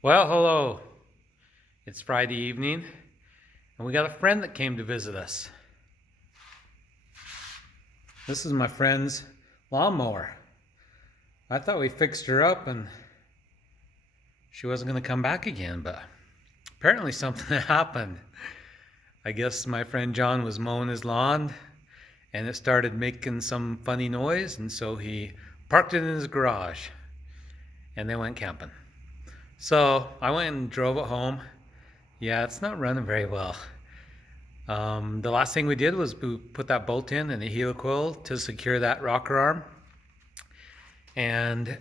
Well, hello. It's Friday evening, and we got a friend that came to visit us. This is my friend's lawnmower. I thought we fixed her up and she wasn't going to come back again, but apparently something happened. I guess my friend John was mowing his lawn and it started making some funny noise, and so he parked it in his garage and they went camping. So I went and drove it home. Yeah, it's not running very well. The last thing we did was we put that bolt in and the helicoil to secure that rocker arm. And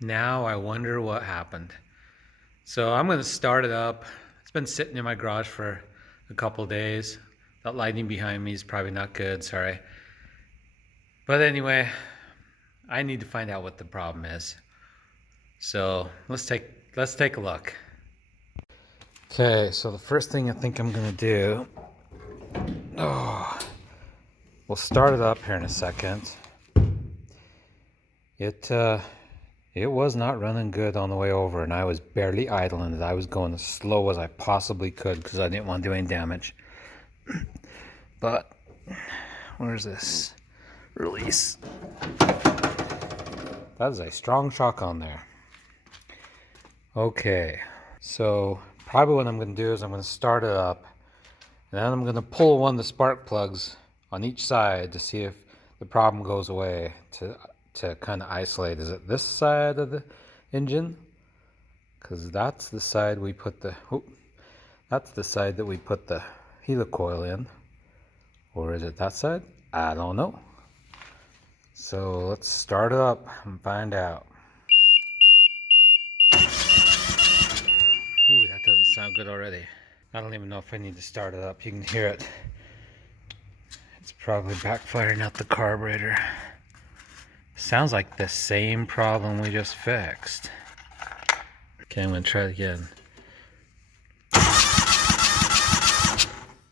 now I wonder what happened. So I'm going to start it up. It's been sitting in my garage for a couple days. That lighting behind me is probably not good, sorry. But anyway, I need to find out what the problem is. So let's take a look. Okay, so the first thing I think I'm going to do, we'll start it up here in a second. It was not running good on the way over, and I was barely idling it. I was going as slow as I possibly could because I didn't want to do any damage. But where's this release? That is a strong shock on there. Okay, so probably what I'm going to do is I'm going to start it up, and then I'm going to pull one of the spark plugs on each side to see if the problem goes away, to kind of isolate. Is it this side of the engine? Because that's the side we put the that's the side that we put the helicoil in. Or is it that side? I don't know. So let's start it up and find out. Ooh, that doesn't sound good already. I don't even know if I need to start it up. You can hear it. It's probably backfiring out the carburetor. Sounds like the same problem we just fixed. Okay, I'm gonna try it again.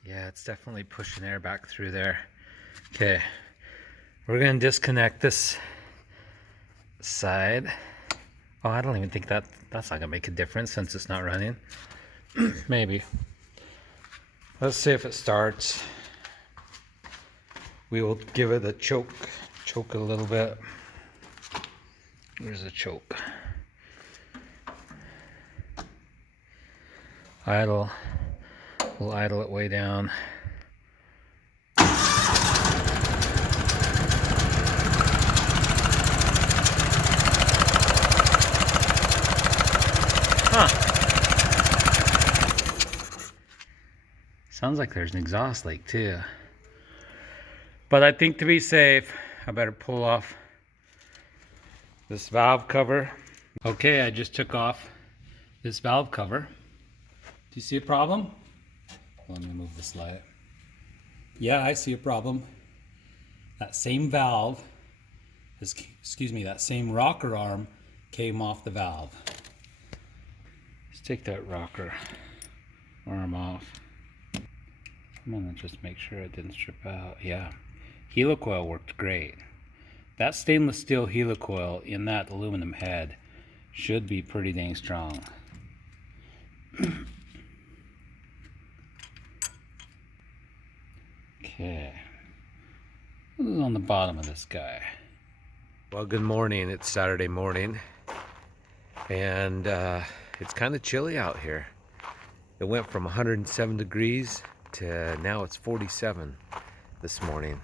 Yeah, it's definitely pushing air back through there. Okay, we're gonna disconnect this side. Oh, I don't even think that's not gonna make a difference since it's not running. Maybe. Let's see if it starts. We will give it a choke it a little bit. Where's the choke? Idle. We'll idle it way down. Huh. Sounds like there's an exhaust leak too. But I think to be safe, I better pull off this valve cover. Okay, I just took off this valve cover. Do you see a problem? Let me move this light. Yeah, I see a problem. That same valve, that same rocker arm came off the valve. Let's take that rocker arm off. I'm gonna just make sure it didn't strip out. Yeah, helicoil worked great. That stainless steel helicoil in that aluminum head should be pretty dang strong. Okay, what is on the bottom of this guy? Well, good morning. It's Saturday morning, and it's kind of chilly out here. It went from 107 degrees to now it's 47 this morning.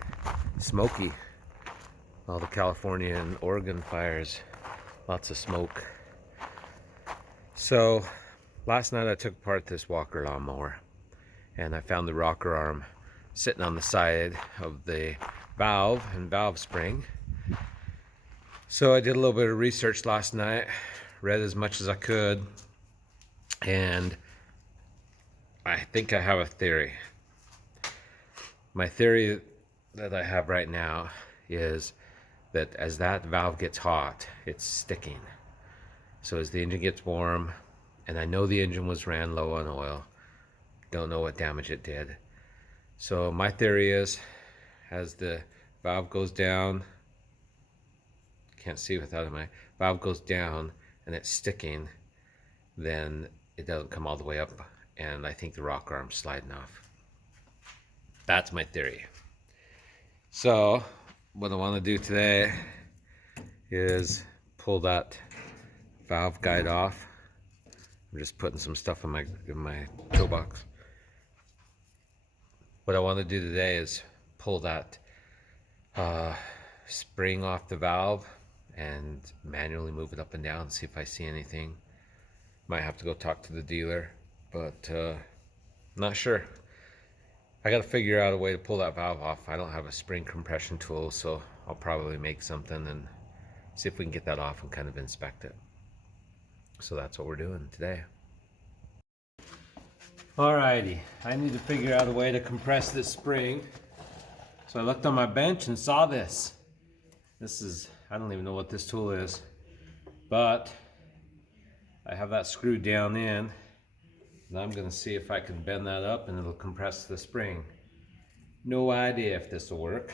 Smoky. All the California and Oregon fires, lots of smoke. So last night I took apart this Walker lawnmower and I found the rocker arm sitting on the side of the valve and valve spring. So I did a little bit of research last night, read as much as I could, and I think I have a theory. My theory that I have right now is that as that valve gets hot, it's sticking. So as the engine gets warm, and I know the engine was ran low on oil, don't know what damage it did. So my theory is, as the valve goes down, can't see without it, my valve goes down and it's sticking, then it doesn't come all the way up, and I think the rocker arm's sliding off. That's my theory. So what I want to do today is pull that valve guide off. I'm just putting some stuff in my toolbox. What I want to do today is pull that spring off the valve and manually move it up and down and see if I see anything. Might have to go talk to the dealer, but not sure. I got to figure out a way to pull that valve off. I don't have a spring compression tool, so I'll probably make something and see if we can get that off and kind of inspect it. So that's what we're doing today. Alrighty, I need to figure out a way to compress this spring. So I looked on my bench and saw this. This is, I don't even know what this tool is, but I have that screwed down in, and I'm gonna see if I can bend that up and it'll compress the spring. No idea if this will work.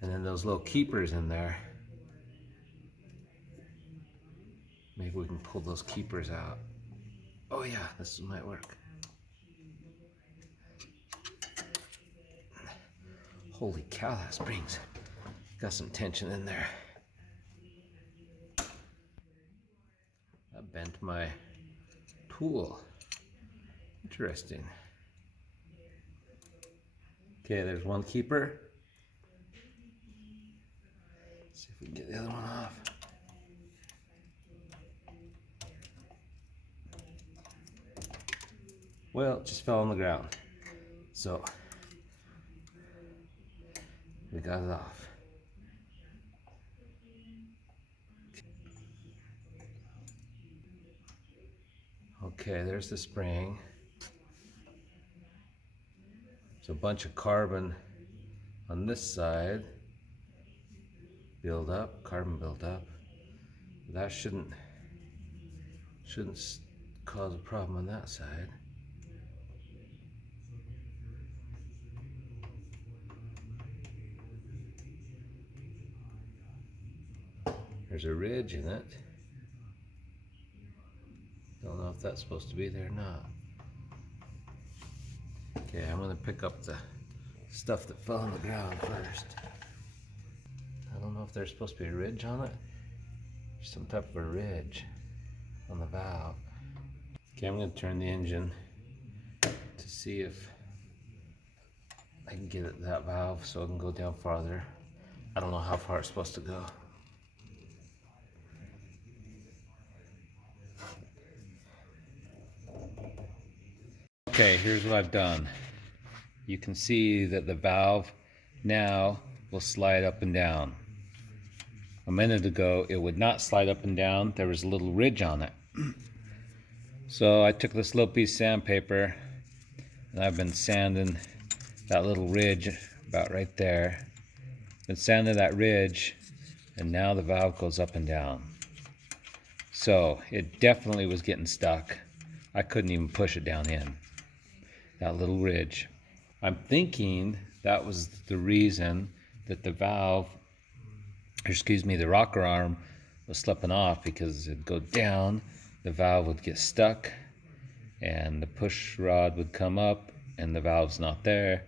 And then those little keepers in there, maybe we can pull those keepers out. Oh yeah, this might work. Holy cow, that spring's got some tension in there. That bent my tool. Interesting. Okay, there's one keeper. Let's see if we can get the other one off. Well, it just fell on the ground. So we got it off. Okay, there's the spring. There's a bunch of carbon on this side. Build up, carbon build up. That shouldn't cause a problem on that side. There's a ridge in it. Don't know if that's supposed to be there or not. Okay, I'm gonna pick up the stuff that fell on the ground first. I don't know if there's supposed to be a ridge on it. There's some type of a ridge on the valve. Okay, I'm gonna turn the engine to see if I can get at that valve so it can go down farther. I don't know how far it's supposed to go. Okay, here's what I've done. You can see that the valve now will slide up and down. A minute ago, it would not slide up and down. There was a little ridge on it. So I took this little piece of sandpaper and I've been sanding that little ridge about right there. Been sanding that ridge, and now the valve goes up and down. So it definitely was getting stuck. I couldn't even push it down in. That little ridge. I'm thinking that was the reason that the valve, the rocker arm was slipping off, because it'd go down, the valve would get stuck, and the push rod would come up, and the valve's not there,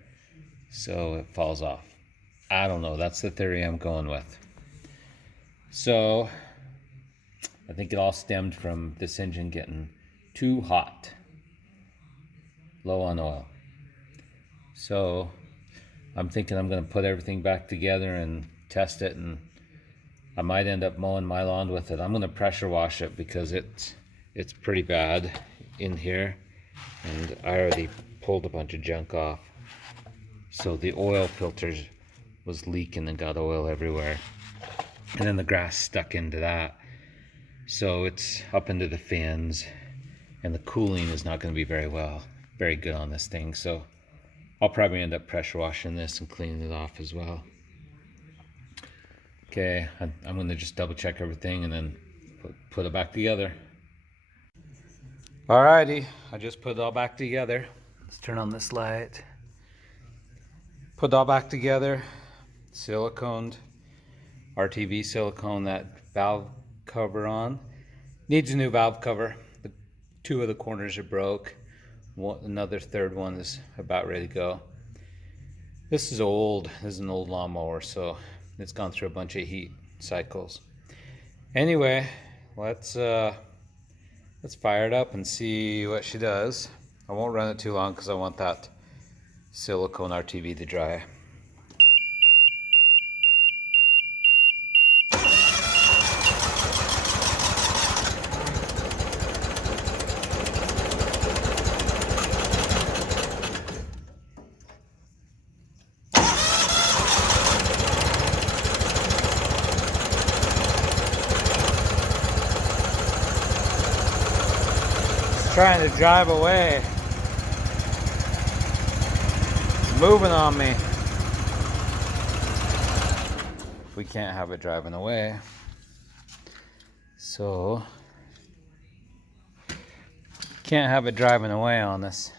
so it falls off. I don't know, that's the theory I'm going with. So, I think it all stemmed from this engine getting too hot. Low on oil. So I'm thinking I'm going to put everything back together and test it, and I might end up mowing my lawn with it. I'm going to pressure wash it because it's pretty bad in here, and I already pulled a bunch of junk off. So the oil filters was leaking and got oil everywhere, and then the grass stuck into that, so it's up into the fins, and the cooling is not going to be very good on this thing. So I'll probably end up pressure washing this and cleaning it off as well. Okay, I'm going to just double check everything and then put it back together. Alrighty, I just put it all back together. Let's turn on this light. Put it all back together. Siliconed, RTV silicone that valve cover on. Needs a new valve cover. Two of the corners are broke. Another third one is about ready to go. This is old. This is an old lawnmower, so it's gone through a bunch of heat cycles. Anyway, let's fire it up and see what she does. I won't run it too long because I want that silicone RTV to dry. Trying to drive away. It's moving on me. We can't have it driving away. So, can't have it driving away on us.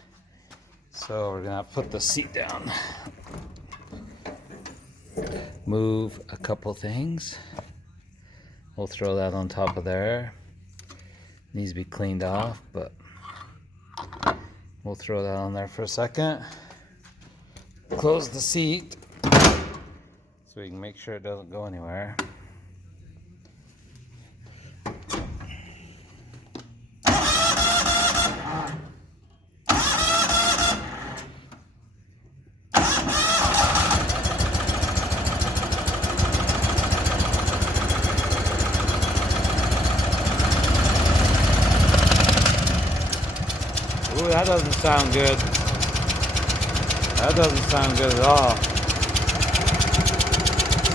So we're gonna put the seat down. Move a couple things. We'll throw that on top of there. Needs to be cleaned off, but we'll throw that on there for a second. Close the seat so we can make sure it doesn't go anywhere. Ooh, that doesn't sound good. That doesn't sound good at all.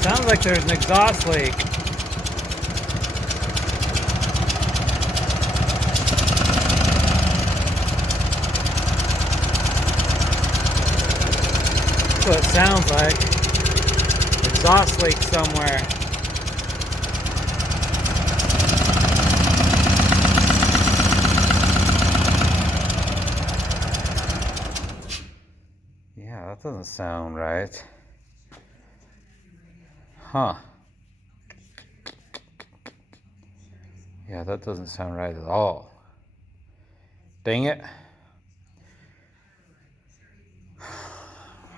Sounds like there's an exhaust leak. That's what it sounds like. Exhaust leak somewhere. Yeah, that doesn't sound right. Huh. Yeah, that doesn't sound right at all. Dang it.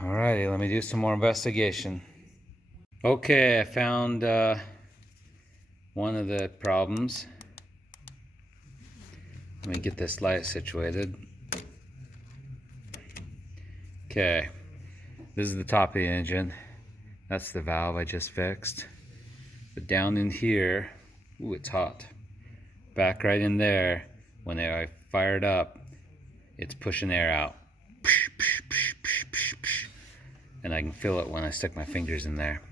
Alrighty, let me do some more investigation. Okay, I found one of the problems. Let me get this light situated. Okay, this is the top of the engine. That's the valve I just fixed. But down in here, ooh, it's hot. Back right in there, when I fire it up, it's pushing air out. And I can feel it when I stick my fingers in there.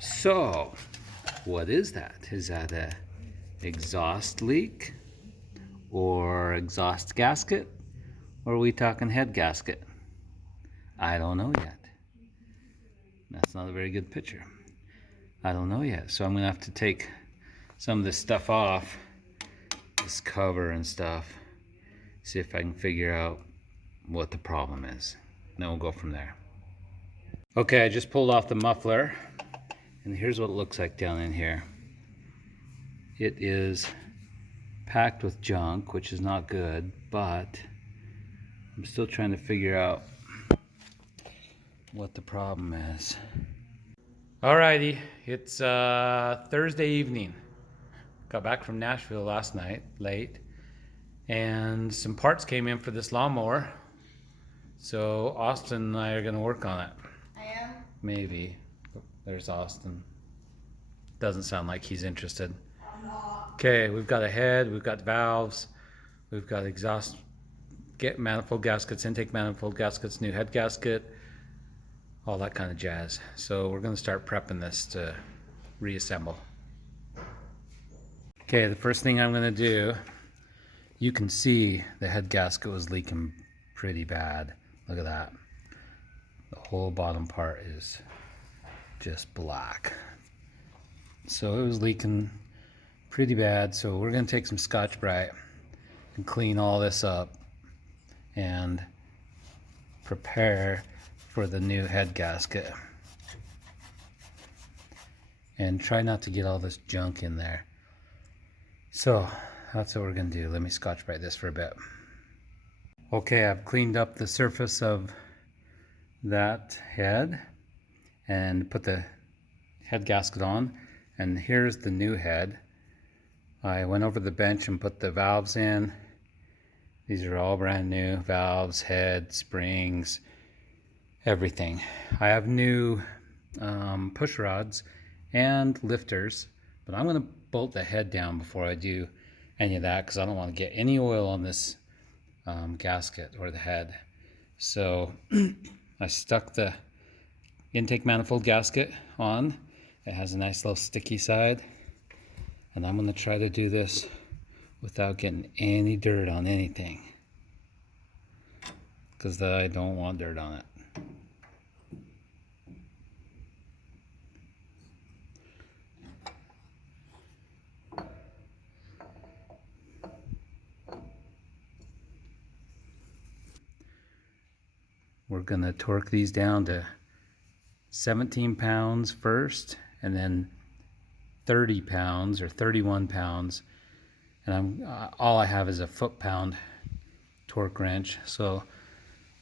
So, what is that? Is that a exhaust leak? Or exhaust gasket? Or are we talking head gasket? I don't know yet. That's not a very good picture. I don't know yet. So I'm gonna have to take some of this stuff off, this cover and stuff, see if I can figure out what the problem is. Then we'll go from there. Okay, I just pulled off the muffler, and here's what it looks like down in here. It is packed with junk, which is not good, but I'm still trying to figure out what the problem is. Alrighty, it's Thursday evening. Got back from Nashville last night, late, and some parts came in for this lawnmower. So Austin and I are gonna work on it. I am? Maybe. There's Austin. Doesn't sound like he's interested. I'm not. Okay, we've got a head, we've got valves, we've got exhaust manifold gaskets, intake manifold gaskets, new head gasket, all that kind of jazz. So we're gonna start prepping this to reassemble. Okay, the first thing I'm gonna do, you can see the head gasket was leaking pretty bad. Look at that. The whole bottom part is just black. So it was leaking pretty bad. So we're gonna take some Scotch-Brite and clean all this up and prepare for the new head gasket. And try not to get all this junk in there. So that's what we're gonna do. Let me Scotch Brite this for a bit. Okay, I've cleaned up the surface of that head and put the head gasket on, and here's the new head. I went over the bench and put the valves in. These are all brand new valves, head, springs, everything. I have new push rods and lifters, but I'm going to bolt the head down before I do any of that because I don't want to get any oil on this gasket or the head. So I stuck the intake manifold gasket on. It has a nice little sticky side, and I'm going to try to do this without getting any dirt on anything because I don't want dirt on it. We're going to torque these down to 17 pounds first, and then 30 pounds or 31 pounds. And all I have is a foot-pound torque wrench, so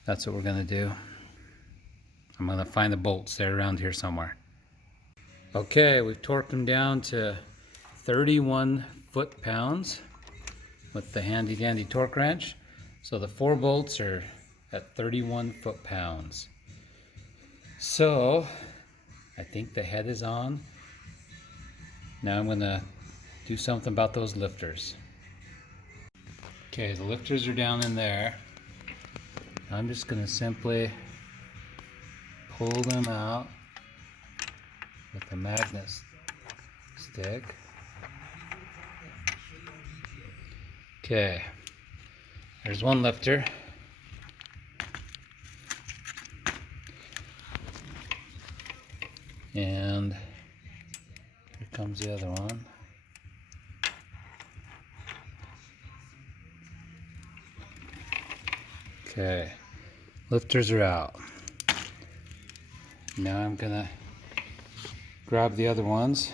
that's what we're going to do. I'm going to find the bolts. They're around here somewhere. Okay, we've torqued them down to 31 foot-pounds with the handy-dandy torque wrench. So the 4 bolts are at 31 foot-pounds. So I think the head is on. Now I'm going to do something about those lifters. Okay, the lifters are down in there. I'm just going to simply pull them out with the magnet stick. Okay, there's one lifter. And here comes the other one. Okay, lifters are out. Now I'm gonna grab the other ones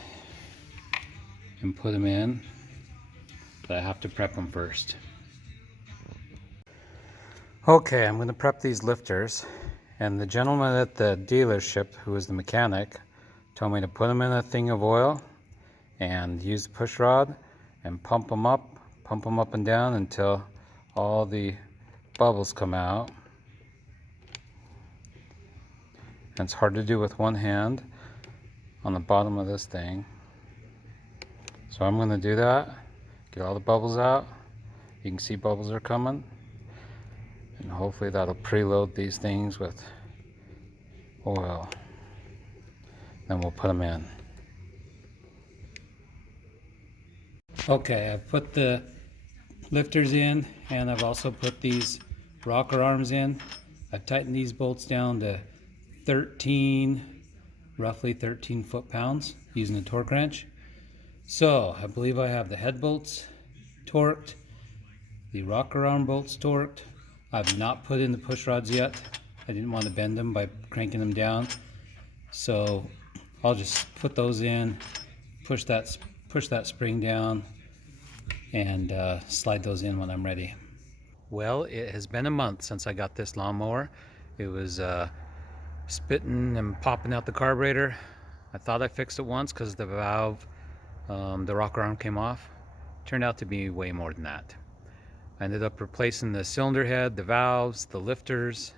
and put them in, but I have to prep them first. Okay, I'm gonna prep these lifters, and the gentleman at the dealership, who was the mechanic, told me to put them in a thing of oil and use the push rod and pump them up and down until all the bubbles come out. And it's hard to do with one hand on the bottom of this thing. So I'm going to do that, get all the bubbles out. You can see bubbles are coming. And hopefully that'll preload these things with oil. Then we'll put them in. Okay, I've put the lifters in, and I've also put these rocker arms in. I've tightened these bolts down to 13, roughly 13 foot-pounds using a torque wrench. So I believe I have the head bolts torqued, the rocker arm bolts torqued. I've not put in the push rods yet. I didn't want to bend them by cranking them down. So I'll just put those in, push that spring down, and slide those in when I'm ready. Well, it has been a month since I got this lawnmower. It was spitting and popping out the carburetor. I thought I fixed it once because the valve, the rocker arm came off. Turned out to be way more than that. I ended up replacing the cylinder head, the valves, the lifters,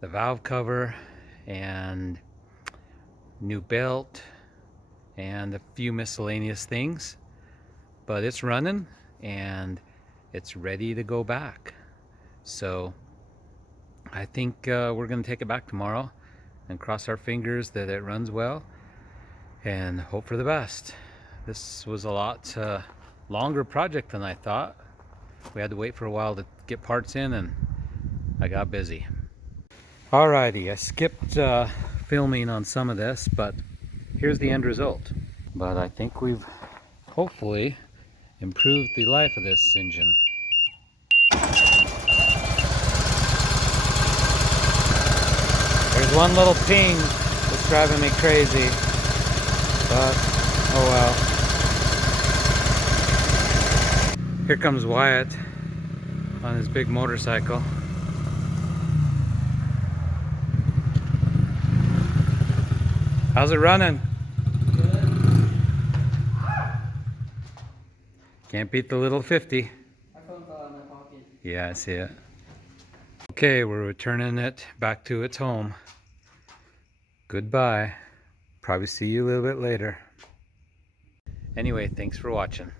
the valve cover, and new belt, and a few miscellaneous things. But it's running and it's ready to go back. So I think we're going to take it back tomorrow and cross our fingers that it runs well and hope for the best. This was a lot longer project than I thought. We had to wait for a while to get parts in, and I got busy. Alrighty, I skipped filming on some of this, but here's the end result. But I think we've hopefully improved the life of this engine. There's one little ping that's driving me crazy, but oh well. Here comes Wyatt on his big motorcycle. How's it running? Good. Can't beat the little 50. My phone fell out of my pocket. Yeah, I see it. Okay, we're returning it back to its home. Goodbye. Probably see you a little bit later. Anyway, thanks for watching.